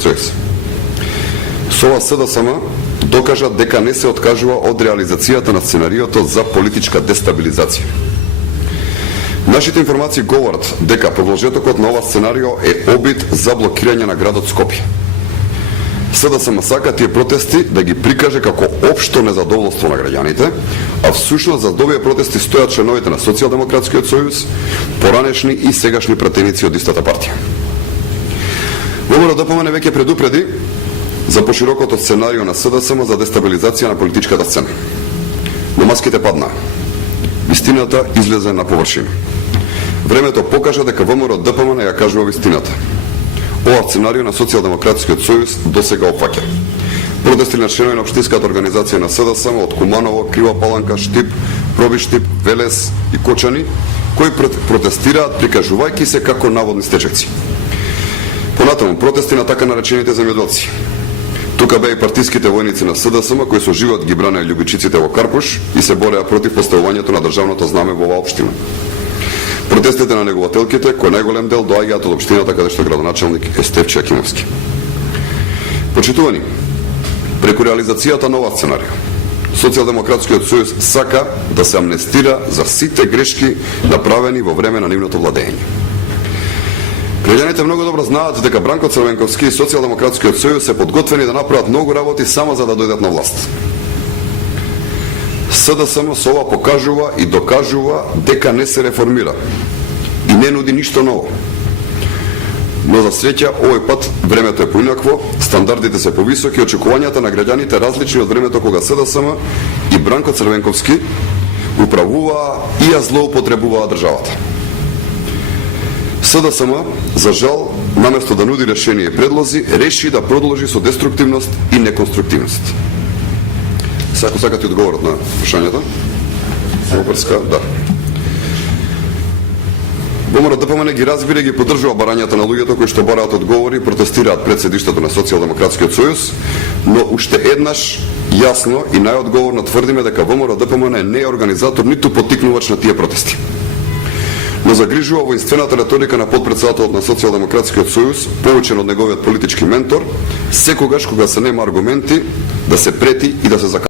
сојуз. Со ова СДСМ докажа дека не се откажува од реализацијата на сценариото за политичка дестабилизација. Нашите информации говорат дека продолжетокот на ова сценарио е обид за блокирање на градот Скопје. СДСМ сака тие протести да ги прикаже како општо незадоволство на граѓаните, а всушност зад овие протести стојат членовите на Социјалдемократскиот сојуз, поранешни и сегашни пратеници од истата партија. ВМРО ДПМН веќе предупреди за поширокото сценарио на СДСМ за дестабилизација на политичката сцена. Но маските паднаа. Вистината излезе на површина. Времето покажа дека ВМРО ДПМН ја кажува вистината. Ова сценарио на Социјалдемократскиот сојуз досега опфаќа протести на членови на општинската организација на СДСМ од Куманово, Крива Паланка, Штип, Пробиштип, Велес и Кочани, кои протестираат прикажувајќи се како наводни стечевци. Понатаму протести на така наречените земјоделци. Тука беа и партиските војници на СДСМ кои со живот ги бранеа љубичиците во Карпуш и се бореа против поставувањето на државното знаме во оваа општина. Протестите на негователките, кој најголем дел доаѓаат од општината каде што градоначалник е Стефче Акимовски. Почитувани, преку реализацијата на ова сценарио, Социјалдемократскиот сојуз сака да се амнестира за сите грешки направени во време на нивното владење. Граѓаните многу добро знаат дека Бранко Црвенковски и Социјалдемократскиот сојуз се подготвени да направат многу работи само за да дојдат на власт. СДСМ со ова покажува и докажува дека не се реформира и не нуди ништо ново. Но за среќа овој пат времето е поинакво, стандардите се повисоки, очекувањата на граѓаните различни од времето кога СДСМ и Бранко Црвенковски управуваа и ја злоупотребуваа државата. СДСМ, за жал, наместо да нуди решение и предлози, реши да продолжи со деструктивност и неконструктивност. Ако сакате одговорот на прашањето? Опрска, да. ВМРО ДПМН ги разбира и ги поддржува барањата на луѓето кои што бараат одговори и протестираат пред седиштето на Социјалдемократскиот сојуз, но уште еднаш јасно и најодговорно тврдиме дека ВМРО ДПМН не е организатор ниту поттикнувач на тие протести. Но загрижува воинствената реторика на подпредседателот на Социјалдемократскиот сојуз, поучен од неговиот политички ментор, секогаш кога се нема аргументи да се прети и да се закана.